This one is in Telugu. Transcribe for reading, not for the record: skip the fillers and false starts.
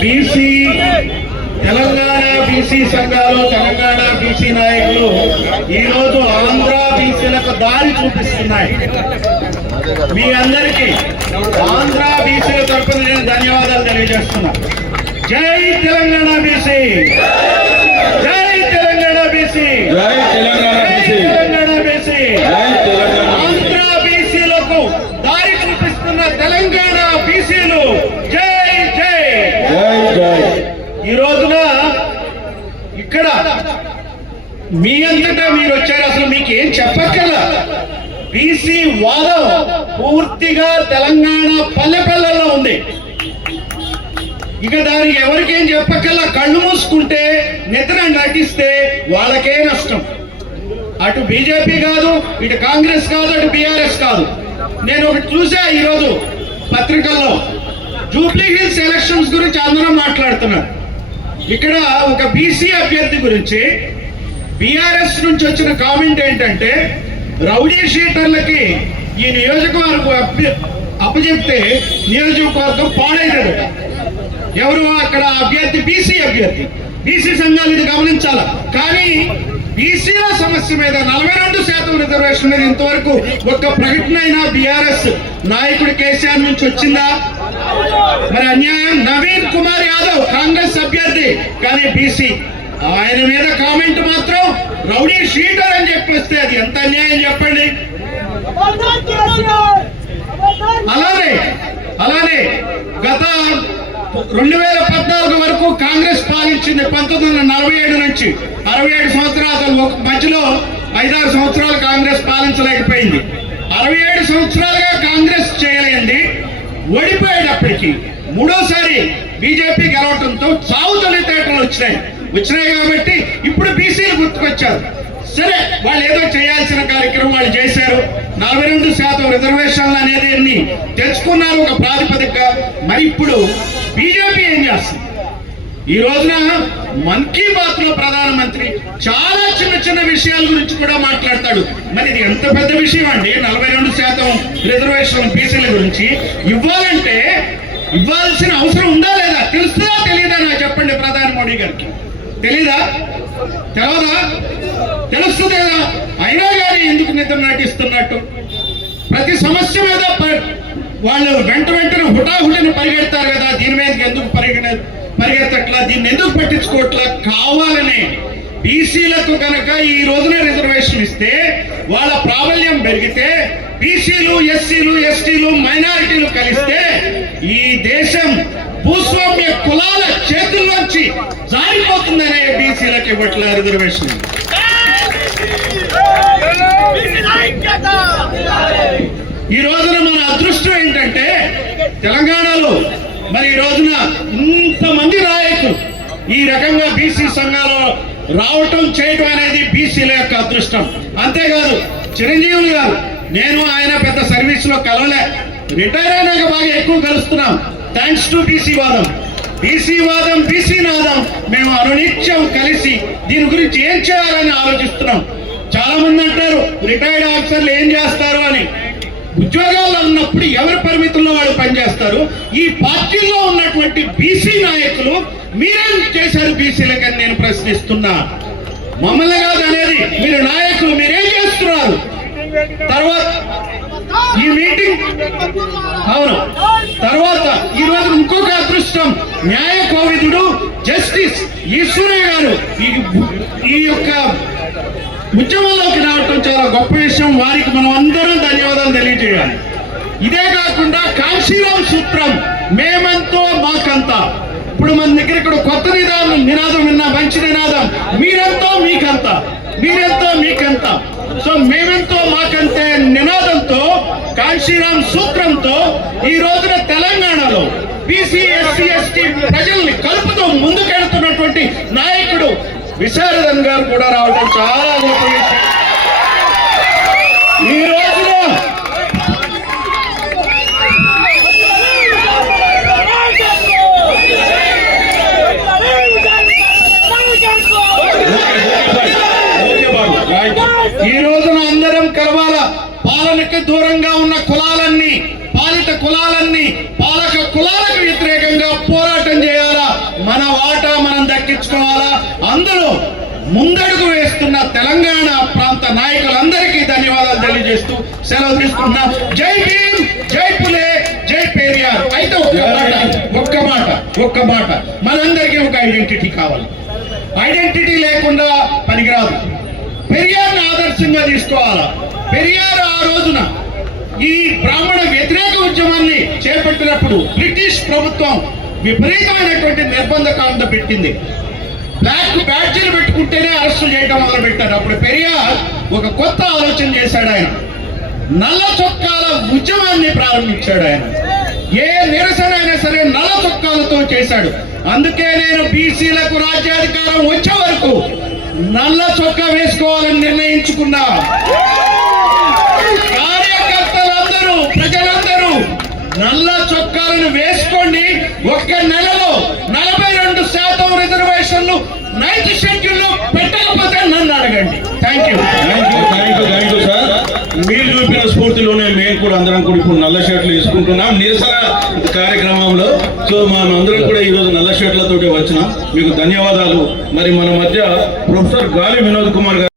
బీసీ తెలంగాణ బీసీ సంఘాలు, తెలంగాణ బీసీ నాయకులు ఈరోజు ఆంధ్ర బీసీలకు దారి చూపిస్తున్నాయి. మీ అందరికీ ఆంధ్ర బీసీల తరఫున నేను ధన్యవాదాలు తెలియజేస్తున్నా. జై తెలంగాణ బీసీ, జై తెలంగాణ బీసీ, జై తెలంగాణ బీసీ, తెలంగాణ బీసీ. ఆంధ్ర బీసీలకు దారి చూపిస్తున్న తెలంగాణ బీసీలు జై జై జై జై. ఈ రోజున ఇక్కడ మీ అంతటా మీరు వచ్చారు, అసలు మీకు ఏం చెప్పక్కర్లా. బీసీ వాదం పూర్తిగా తెలంగాణ పల్లె పల్లెల్లో ఉంది. ఇక దానికి ఎవరికేం చెప్పక్కర్లా. కళ్ళు మూసుకుంటే నిద్ర నటిస్తే వాళ్ళకే నష్టం. అటు బీజేపీ కాదు, ఇటు కాంగ్రెస్ కాదు, అటు బీఆర్ఎస్ కాదు. నేను ఒకటి చూసా ఈరోజు పత్రికల్లో, జూబ్లీ హిల్స్ ఎలక్షన్స్ గురించి అందరం మాట్లాడుతున్నారు. ఇక్కడ ఒక బీసీ అభ్యర్థి గురించి బీఆర్ఎస్ నుంచి వచ్చిన కామెంట్ ఏంటంటే, రౌడీ షీటర్లకి ఈ నియోజకవర్గం అప్పచెప్తే నియోజకవర్గం పాడైనది. ఎవరు అక్కడ అభ్యర్థి? బీసీ అభ్యర్థి. బీసీ సంఘాలు ఇది గమనించాల. కానీ బీసీల సమస్య మీద 42% రిజర్వేషన్ మీద ఇంతవరకు ఒక్క ప్రకటన అయినా బీఆర్ఎస్ నాయకుడు కేసీఆర్ నుంచి వచ్చిందా? మరి అన్యాయం. నవీన్ కుమార్ యాదవ్ కాంగ్రెస్ అభ్యర్థి, కానీ బీసీ. ఆయన మీద కామెంట్ మాత్రం రౌడీ షీటర్ అని చెప్పేస్తే అది ఎంత అన్యాయం చెప్పండి. అలానే గత 2014 వరకు కాంగ్రెస్ పాలించింది. 1947 నుంచి 67 సంవత్సరాలు, మధ్యలో 5-6 సంవత్సరాలు కాంగ్రెస్ పాలించలేకపోయింది. 67 సంవత్సరాలుగా కాంగ్రెస్ చేయలేంది. ఓడిపోయేటప్పటికీ మూడోసారి బీజేపీ గెలవటంతో చావు తొలితేటలు వచ్చినాయి కాబట్టి ఇప్పుడు బీసీలు గుర్తుకొచ్చారు. సరే, వాళ్ళు ఏదో చేయాల్సిన కార్యక్రమం వాళ్ళు చేశారు. 42% రిజర్వేషన్లు అనేది తెచ్చుకున్నారు ఒక ప్రాతిపదిక. మరి ఇప్పుడు బీజేపీ ఏం చేస్తుంది? ఈ రోజున మన్ కీ బాత్ లో ప్రధానమంత్రి చాలా చిన్న విషయాల గురించి కూడా మాట్లాడతాడు. మరి ఇది ఎంత పెద్ద విషయం అండి. 42% రిజర్వేషన్ బీసీల గురించి ఇవ్వాలంటే ఇవ్వాల్సిన అవసరం ఉందా లేదా? తెలుస్తుందా తెలియదా? నాకు చెప్పండి. ప్రధాని మోడీ గారికి తెలీదా? తెలవదా? తెలుస్తుంది కదా. అయినా కానీ ఎందుకు నిద్ర నటిస్తున్నట్టు? ప్రతి సమస్య మీద వాళ్ళు వెంటనే హుటాహుటిని పరిగెడతారు కదా. దీని మీద ఎందుకు పరిగెత్తట్లా? దీన్ని ఎందుకు పట్టించుకోవట్లా? కావాలనే బీసీలకు కనుక ఈ రోజున రిజర్వేషన్ ఇస్తే వాళ్ళ ప్రాబల్యం పెరిగితే, బీసీలు, ఎస్సీలు, ఎస్టీలు, మైనారిటీలు కలిస్తే ఈ దేశం భూస్వామ్య కులాల చేతుల్లోంచి జారిపోతుందనే బీసీలకు ఇవ్వట్ల రిజర్వేషన్. ఈ రోజున మన అదృష్టం ఏంటంటే తెలంగాణలో మరి ఈ రోజున ఇంతమంది నాయకులు ఈ రకంగా బీసీ సంఘాలు రావటం చేయటం అనేది బీసీల యొక్క అదృష్టం. అంతేకాదు చిరంజీవి గారు, నేను ఆయన పెద్ద సర్వీస్ లో కలవలే, రిటైర్ అయినాక బాగా ఎక్కువ కలుస్తున్నాం. థ్యాంక్స్ టు బీసీ వాదం, బీసీ నాదం. మేము అనునిత్యం కలిసి దీని గురించి ఏం చేయాలని ఆలోచిస్తున్నాం. చాలా మంది అంటారు రిటైర్డ్ ఆఫీసర్లు ఏం చేస్తారు అని. ఉద్యోగాల్లో ఉన్నప్పుడు ఎవరి పరిమితుల్లో వాళ్ళు పనిచేస్తారు. ఈ పార్టీలో ఉన్నటువంటి బీసీ నాయకులు మీరేం చేశారు బీసీలకని నేను ప్రశ్నిస్తున్నా. మమ్మల్ని కాదు అనేది, మీరు నాయకులు మీరేం చేస్తున్నారు? తర్వాత ఈ మీటింగ్ అవును తర్వాత ఈ రోజు ఇంకొక అదృష్టం, న్యాయ కోవిదుడు జస్టిస్ ఈశ్వరయ్య గారు ఈ యొక్క ఉద్యమంలోకి రావటం చాలా గొప్ప విషయం. వారికి మనం అందరం ధన్యవాదాలు తెలియజేయాలి. ఇదే కాకుండా కాంశీరాం సూత్రం, మేమంతో మాకంతా. ఇప్పుడు మన దగ్గర ఇక్కడ కొత్త నినాదం విన్నా, మంచి నినాదం, మీరెంతో మీకంతా, మీరెంతో మీకంతా. సో మేమెంతో మాకంతే నినాదంతో, కాంశీరాం సూత్రంతో ఈ రోజున తెలంగాణలో బీసీ, ఎస్సీ, ఎస్టీ ప్రజల్ని కలుపుతూ ముందుకెళ్తున్నటువంటి నాయకుడు విశారదన్ గారు కూడా రావడం చాలా గొప్ప విషయం. ఈ రోజున అందరం కలవాల. పాలనకు దూరంగా ఉన్న కులాలన్నీ, పాలిత కులాలన్నీ పాలక కులాలకు వ్యతిరేకంగా ముందడుగు వేస్తున్న తెలంగాణ ప్రాంత నాయకులందరికీ ధన్యవాదాలు తెలియజేస్తూ సెలవు తీసుకుంటున్నా. జై భీమ్, జై పులే, జై పెరియార్. అయితే ఒక్క మాట మనందరికీ ఒక ఐడెంటిటీ కావాలి. ఐడెంటిటీ లేకుండా పనికిరాదు. పెరియార్ని ఆదర్శంగా తీసుకోవాలా. పెరియార్ ఆ రోజున ఈ బ్రాహ్మణ వ్యతిరేక ఉద్యమాన్ని చేపట్టినప్పుడు బ్రిటిష్ ప్రభుత్వం విపరీతమైనటువంటి నిర్బంధకాండ పెట్టింది. బ్లాక్ బ్యాడ్జీలు పెట్టుకుంటేనే అరెస్టులు చేయడం మొదలు పెట్టారు. అప్పుడు పెరియార్ ఒక కొత్త ఆలోచన చేశాడు. ఆయన నల్ల చొక్కాల ఉద్యమాన్ని ప్రారంభించాడు. ఆయన ఏ నిరసన అయినా సరే నల్ల చొక్కాలతో చేశాడు. అందుకే నేను బీసీలకు రాజ్యాధికారం వచ్చే వరకు నల్ల చొక్కా వేసుకోవాలని నిర్ణయించుకున్నా. కార్యకర్తలందరూ, ప్రజలందరూ నల్ల చొక్కాలను వేసుకోండి. ఒక్క నెలలో 42% రిజర్వేషన్లు 9th షెడ్యూల్లో పెట్టకపోతే నన్ను అడగండి. Thank you sir. మీరు చూపిన స్ఫూర్తిలోనే మేము కూడా అందరం కూడా ఇప్పుడు నల్ల షర్ట్లు వేసుకుంటున్నాం నిరసన కార్యక్రమంలో. సో మనం అందరం కూడా ఈ రోజు నల్ల షర్ట్లతోటి వచ్చినాం. మీకు ధన్యవాదాలు. మరి మన మధ్య ప్రొఫెసర్ గాలి వినోద్ కుమార్ గారు